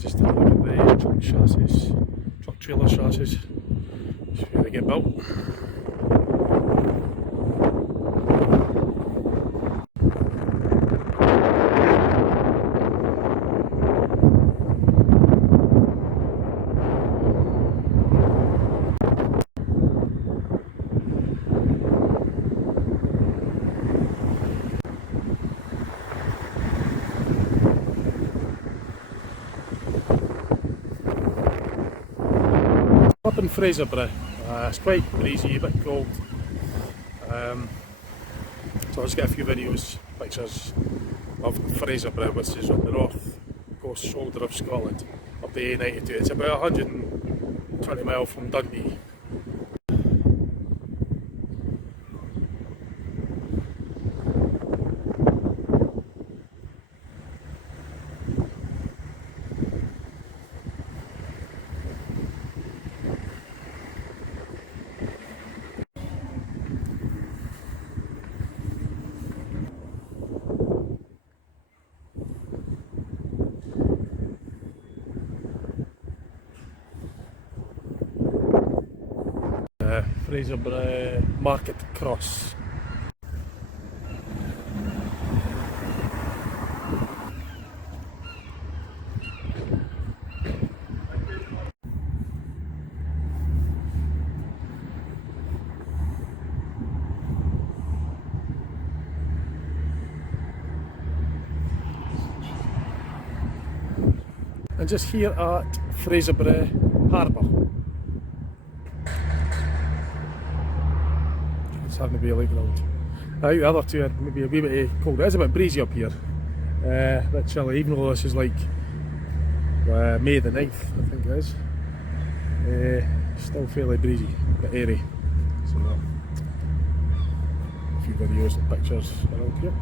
just to look at the truck chassis, truck trailer chassis, see where they get built. Up in Fraserburgh, it's quite breezy, a bit cold, so I'll just get a few videos, pictures of Fraserburgh, which is on the north coast shoulder of Scotland, up the A92. It's about 120 miles from Dundee. Fraserburgh Market Cross. And just here at Fraserburgh Harbour. It's starting to be a lake road. The other two are maybe a wee bit cold. It is a bit breezy up here. A bit chilly, even though this is like May the 9th, I think it is. Still fairly breezy, a bit airy. So, a few videos and pictures around here.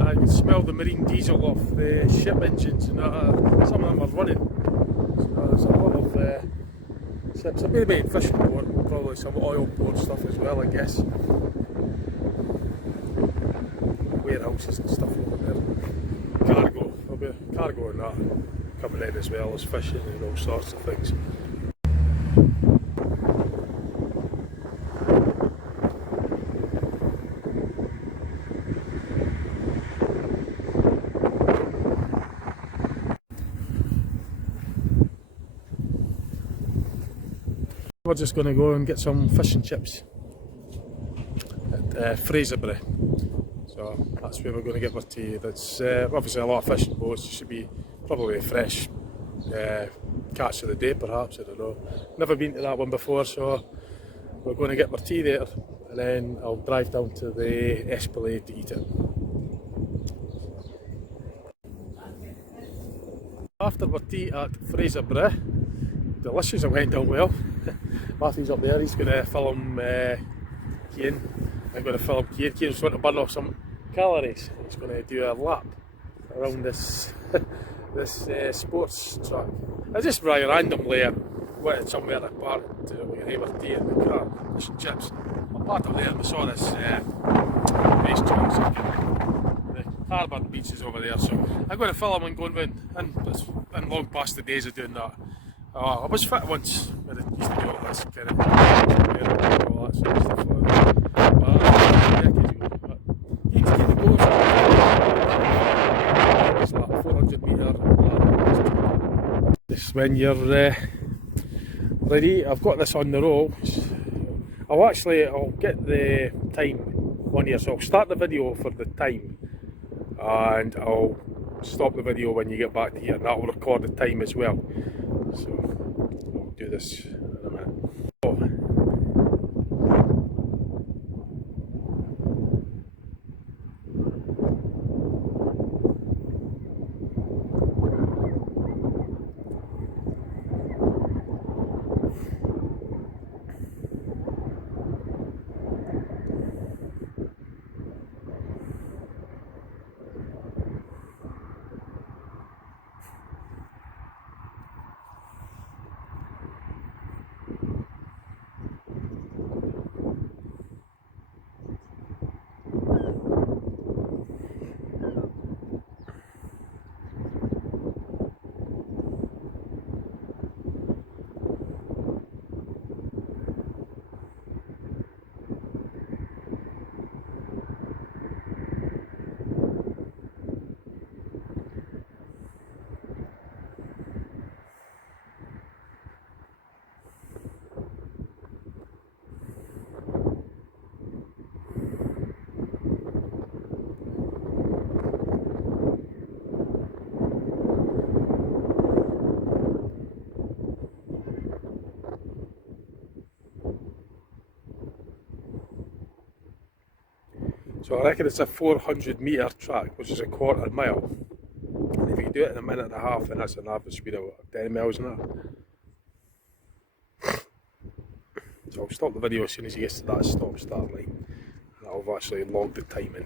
I can smell the marine diesel off the ship engines, and some of them are running. So there's a lot of ships. A maybe fishing port, probably some oil port stuff as well, I guess. Warehouses and stuff over there. Cargo, there'll be cargo and that coming in as well as fishing and all sorts of things. We're just going to go and get some fish and chips at Fraserburgh. So that's where we're going to get our tea. That's obviously a lot of fishing boats. It should be probably a fresh catch of the day, perhaps. I don't know. Never been to that one before, so we're going to get our tea there, and then I'll drive down to the Esplanade to eat it. After our tea at Fraserburgh, delicious, it went down well. Matthew's up there, he's going to film Cian. I'm going to film Cian. Cian's going to burn off some calories. He's going to do a lap around this sports track. I just really randomly went somewhere to park to have our tea in the car, fish and chips. I parked up there and we saw this race track circuit. The harbour beach is over there, so I'm going to film and going round, and it's been long past the days of doing that. I was fit once when I used to do all this kind of all that sort of stuff. But you can go it's like 400 metre. This when you're ready. I've got this on the roll. I'll get the time on here, so I'll start the video for the time, and I'll stop the video when you get back to here, and that will record the time as well. So I'll do this in a minute. So I reckon it's a 400 metre track, which is a quarter mile. And if you do it in a minute and a half, then that's an average speed of 10 miles an hour. So I'll stop the video as soon as he gets to that stop-start line. And I've actually logged the timing.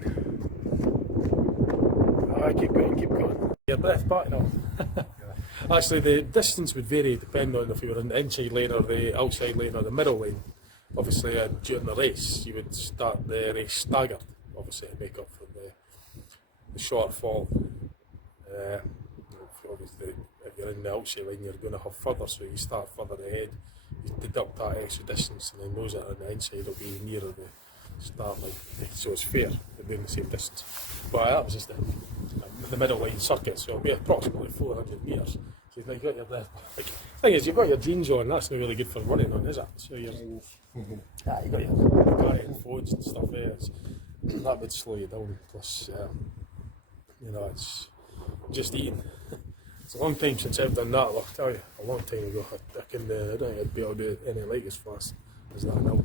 Keep going, keep going. Your breath back now. Actually, the distance would vary depending on if you were in the inside lane or the outside lane or the middle lane. Obviously, during the race, you would start the race staggered, obviously, to make up for the shortfall. Obviously, if you're in the outside lane, you're going to have further, so you start further ahead, you deduct that extra distance, and then those that are on the inside will be nearer the start line. So it's fair, they're doing the same distance. But that was just the middle line circuit, so it'll be approximately 400 metres. So you've got your breath back. The thing is, you've got your jeans on, that's not really good for running on, is it? So you've got your carrying phones and stuff there, that would slow you down. Plus, it's just eating. It's a long time since I've done that, I'll tell you, a long time ago. I don't think I'd be able to do anything like as fast as that now.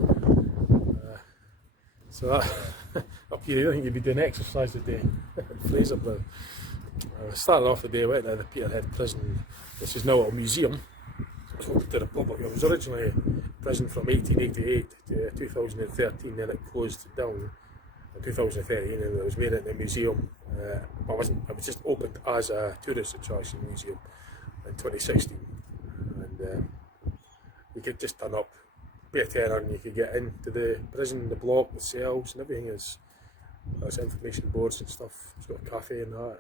So that, up here, I think you'd be doing exercise today in Fraserburgh. I started off the day, went to the Peterhead Prison, which is now a museum. It's open to the public. It was originally a prison from 1888 to 2013, then it closed down in 2013 and it was made into a museum. It was just opened as a tourist attraction museum in 2016. And you could just turn up, pay a tenner and you could get into the prison, the block, the cells and everything. There's information boards and stuff. It's got a cafe and that.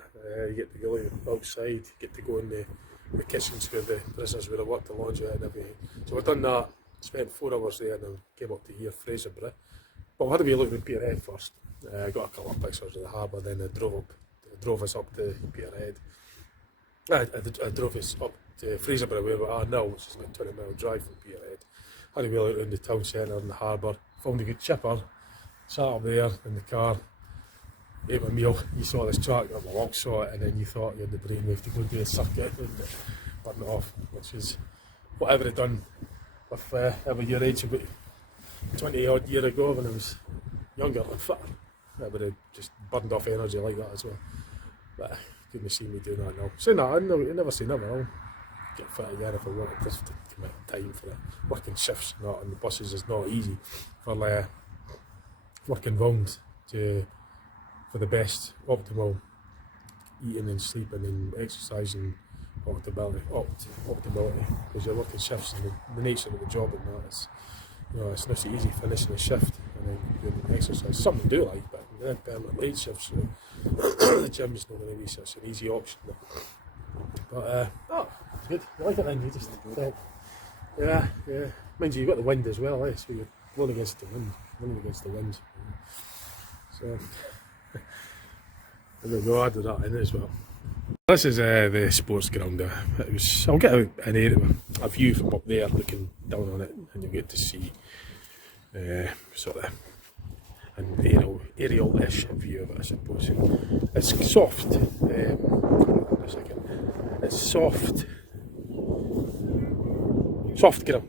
You get to go outside, you get to go in the kitchens where the prisoners would have worked, the laundry and everything. So I've done that, spent 4 hours there and then came up to here, Fraserburgh. But I had to be looking at Peterhead first. I got a couple of pictures of the harbour, then I drove us up to Peterhead. I drove us up to Fraserburgh where we are now, which is about a 20-mile drive from Peterhead. Had to be looking around the town centre and the harbour, found a good chipper, sat up there in the car, ate my meal. You saw this track, my walk saw it, and then you thought you had the brainwave to go do a circuit and burn it off, which is what I would have done if I were your age about 20 odd years ago when I was younger and fitter. I would have just burned off energy like that as well. But I couldn't see me doing that now. So no, I never say never. I'll get fit again if I want. Just to commit time for it. Working shifts and that on the buses is not easy for working round for the best optimal eating and sleeping and exercising optimality because you're working shifts and the nature of the job and that is, it's not so easy finishing a shift and then doing exercise. Something to do like, but then permanent late shifts, so the gym's not going to be such an easy option. But it's good. I like it then. You just yeah. Mind you, you've got the wind as well, so you're blowing against the wind. So there we go. I did that in as well. This is the sports ground. I'll get a view from up there, looking down on it, and you'll get to see sort of an aerial-ish view of it, I suppose. It's soft. It's soft ground.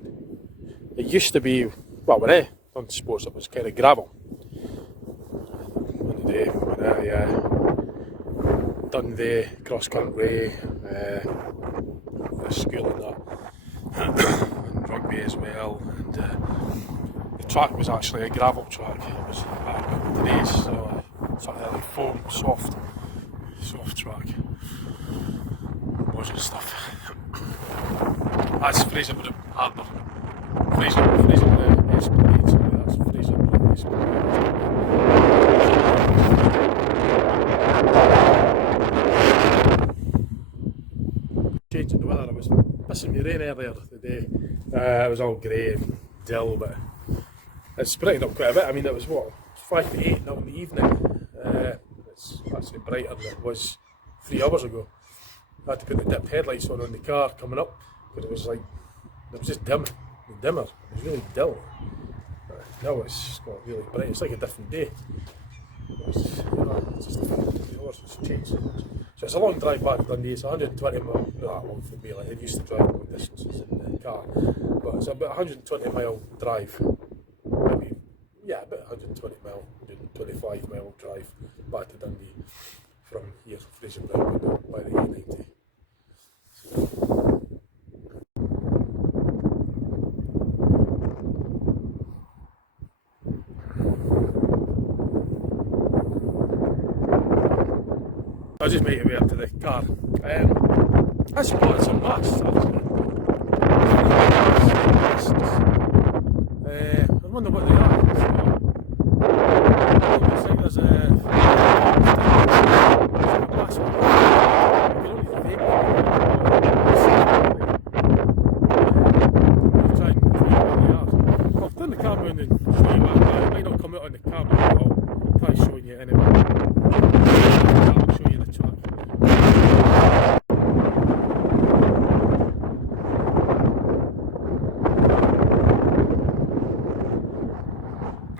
It used to be, well, when I done sports, it was kind of gravel. When I done the cross country, the school and that, and rugby as well, and the track was actually a gravel track. It was back in the days, so something like foam, soft track, wasn't stuff. That's Fraserburgh Harbour. Fraserburgh Esplanade, sorry, that's Fraserburgh Esplanade. Changing the weather, I was missing the rain earlier today. It was all grey and dull, but it's brightened up quite a bit. I mean, it was 5 to 8 now in the evening. It's actually brighter than it was 3 hours ago. I had to put the dipped headlights on the car coming up because it was just dimmer. It was really dull. Now it's got really bright. It's like a different day. It's just the hours has changed so much. So it's a long drive back to Dundee. It's 120 miles, not that long for me. Like I used to drive long distances in the car, but it's about 120 mile drive. Maybe, yeah, about 120 mile, 125 mile drive back to Dundee from here, Fraserburgh, by the A90. I'll just make it way up to the car. I spotted some masts actually. I wonder what they are. Looks like there's a mast. You can only think try and find what they are. I'll turn the camera around and show you what they are. It might not come out on the camera, but I'll try showing you anyway. I'll show you the track.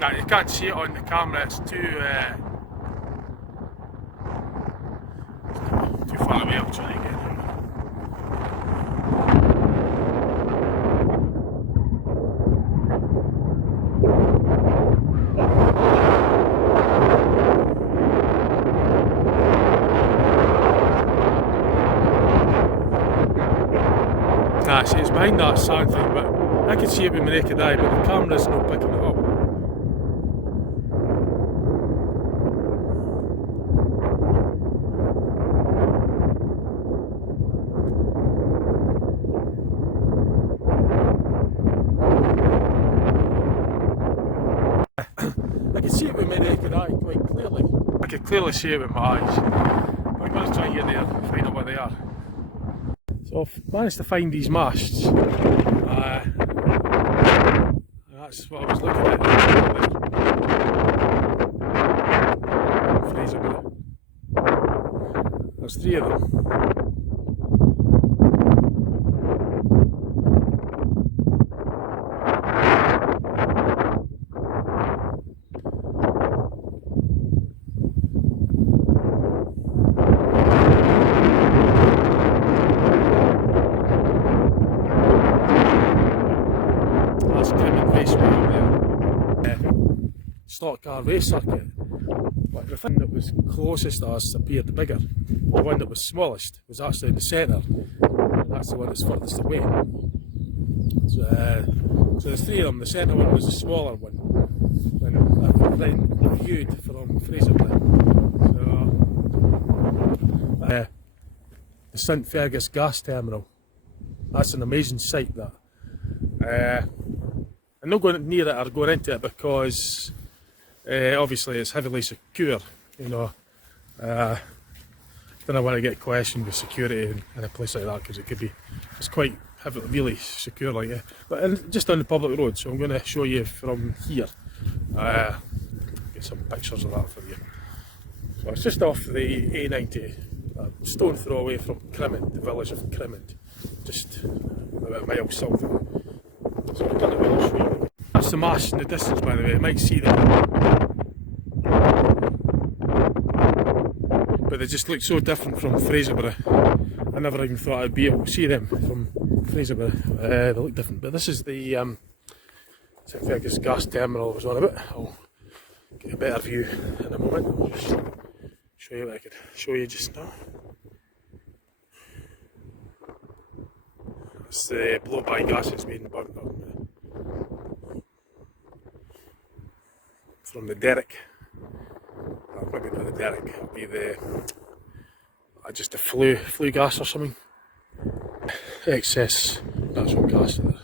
Now you can't see it on the camera, it's too far away. I'm trying to get it. Nah, see, it's behind that sand thing, but I can see it with my naked eye, but the camera's not picking it up. I can see it with my naked eye quite clearly. I can clearly see it with my eyes. I'm going to try and get there and find out what they are. So I've managed to find these masts. That's what I was looking at. Fraserburgh. There's 3 of them. Stock car race circuit, but the thing that was closest to us appeared bigger. The one that was smallest was actually in the centre, and that's the one that's furthest away. So there's 3 of them. The centre one was the smaller one, and then viewed from Fraserburgh. So the St Fergus gas terminal. That's an amazing sight. That I'm not going near it or going into it because obviously it's heavily secure, you know. Then I want to get questioned with security in a place like that because it's quite heavily, really secure like that. But just on the public road, so I'm going to show you from here. Get some pictures of that for you. So it's just off the A90, a stone throw away from Crimond, the village of Crimond, just about a mile south of it. So I'll turn it around and show you. That's the mast in the distance, by the way. You might see them, but they just look so different from Fraserburgh. I never even thought I'd be able to see them from Fraserburgh. They look different, but this is the St Fergus gas terminal I was on about. I'll get a better view in a moment. I'll just show you what I could show you just now. It's the blow-by gases being burnt up from the derrick. Maybe not the derrick, it'll be just a flue gas or something. Excess natural gas there.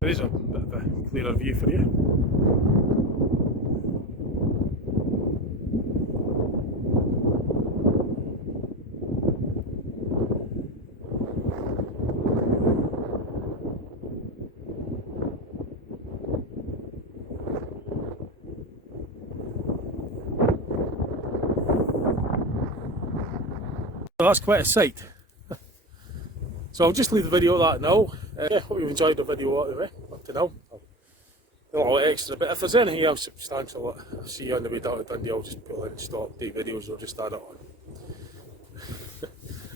There is a bit of a clearer view for you. So that's quite a sight. So I'll just leave the video at that now. Hope you've enjoyed the video anyway, up to now. A little extra, but if there's anything else substantial that I see on the way down to Dundee, I'll just pull in, stop, take videos, or just add it on.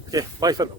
Okay, bye for now.